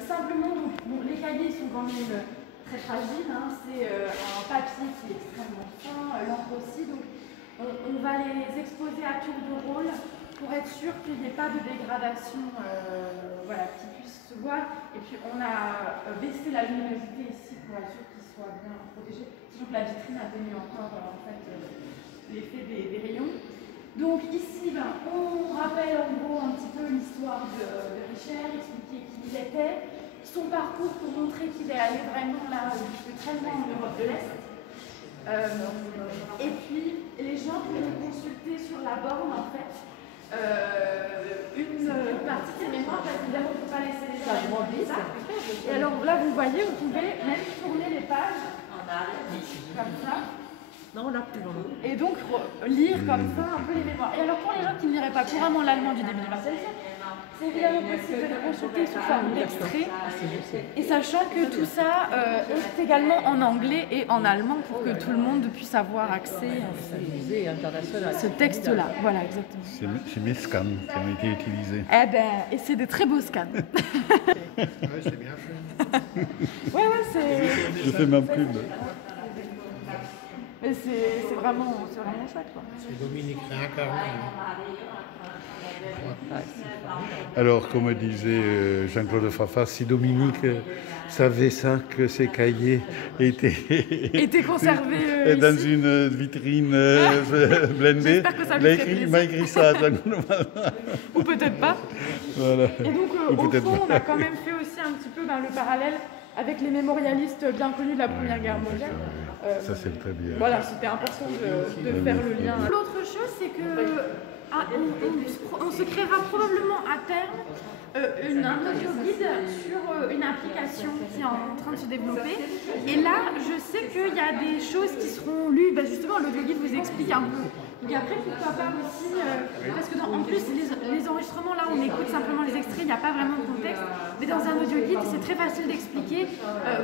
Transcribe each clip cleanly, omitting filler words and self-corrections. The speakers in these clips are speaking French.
Simplement, donc, bon, les cahiers sont quand même très fragiles, hein. C'est un papier qui est extrêmement fin, l'encre aussi, donc on va les exposer à tour de rôle pour être sûr qu'il n'y ait pas de dégradation voilà, qui puisse se voir. Et puis on a baissé la luminosité ici pour être sûr qu'il soit bien protégé, sachant que la vitrine a tenu encore en fait, l'effet des rayons. Donc ici, on rappelle en gros un petit peu l'histoire de Richer, expliquer qui il était, son parcours pour montrer qu'il est allé vraiment là, très loin en Europe de l'Est. Et puis les gens pourront consulter sur la borne en fait une partie des mémoires, parce qu'évidemment on ne peut pas laisser les gens demander ça. Et alors là vous voyez, vous pouvez même tourner les pages comme ça. Non, on n'a plus vraiment. Et donc lire comme ça un peu les mémoires. Et alors pour les gens qui ne liraient pas couramment l'allemand du début du XXe siècle, c'est évidemment possible de les consulter sous forme d'extrait. Et sachant que tout ça est également en anglais et en allemand pour que tout le monde puisse avoir accès à ce texte-là. Voilà, exactement. C'est mes scans qui ont été utilisés. Eh ben, et c'est des très beaux scans. Ouais, c'est bien fait. Ouais, c'est... Je fais ma pub. Mais c'est vraiment chouette, quoi. C'est Dominique réincarné. Alors, comme disait Jean-Claude Fafa, si Dominique savait ça, que ses cahiers étaient conservés dans ici. une vitrine blindée, J'espère que ça lui fait il m'a écrit ça. Ou peut-être pas. Voilà. Et donc, au fond, on a quand même fait aussi un petit peu le parallèle avec les mémorialistes bien connus de la Première Guerre mondiale. Ça, c'est très bien. Voilà, c'était important de faire le lien. L'autre chose, c'est que on se créera probablement à terme un audio guide sur une application qui est en train de se développer. Et là, je sais qu'il y a des choses qui seront lues. Justement, l'audio guide vous explique un peu. Et après, pourquoi pas aussi, parce que en plus, les enregistrements, là, on écoute simplement les extraits, il n'y a pas vraiment de contexte. Mais dans un audio guide, c'est très facile d'expliquer.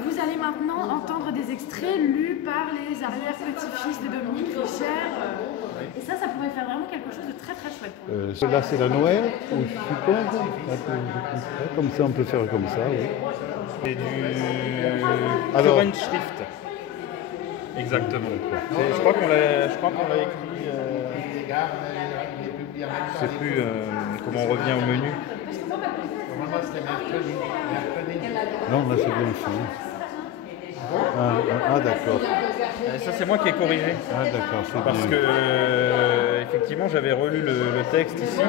Vous allez maintenant entendre des extraits lus par les arrière-petits-fils de Dominique Richer. Et ça pourrait faire vraiment quelque chose de très très chouette. Là, c'est la Noël, ou je suppose. Comme ça, on peut faire comme ça, oui. C'est du Alors, Schrift. Exactement. Je crois qu'on l'a écrit. Je ne sais plus comment on revient au menu. Normalement, c'était mercredi. non, là, c'est bien fait. Ah, d'accord. Ça, c'est moi qui ai corrigé. Ah, d'accord, c'est Parce bien. que, effectivement, j'avais relu le texte ici.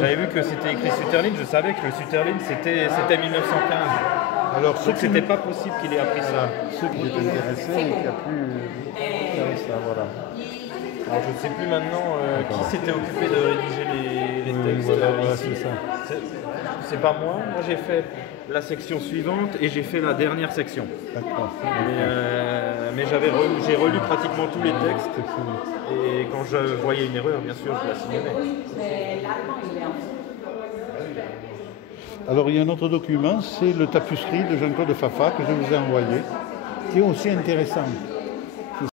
J'avais vu que c'était écrit Suterlin. Je savais que le Suterlin, c'était 1915. Alors, Donc, c'était pas possible qu'il ait appris ça. Ceux qui étaient intéressés et qui a pu faire ça, voilà. Alors, je ne sais plus maintenant qui s'était occupé de rédiger les textes. Voilà, ici. c'est ça. C'est pas moi. Moi, j'ai fait la section suivante et j'ai fait la dernière section. D'accord. Mais j'ai relu pratiquement tous les textes. Et quand je voyais une erreur, bien sûr, je la signalais. Alors, il y a un autre document, c'est le tapuscrit de Jean-Claude Fafa que je vous ai envoyé, qui est aussi intéressant.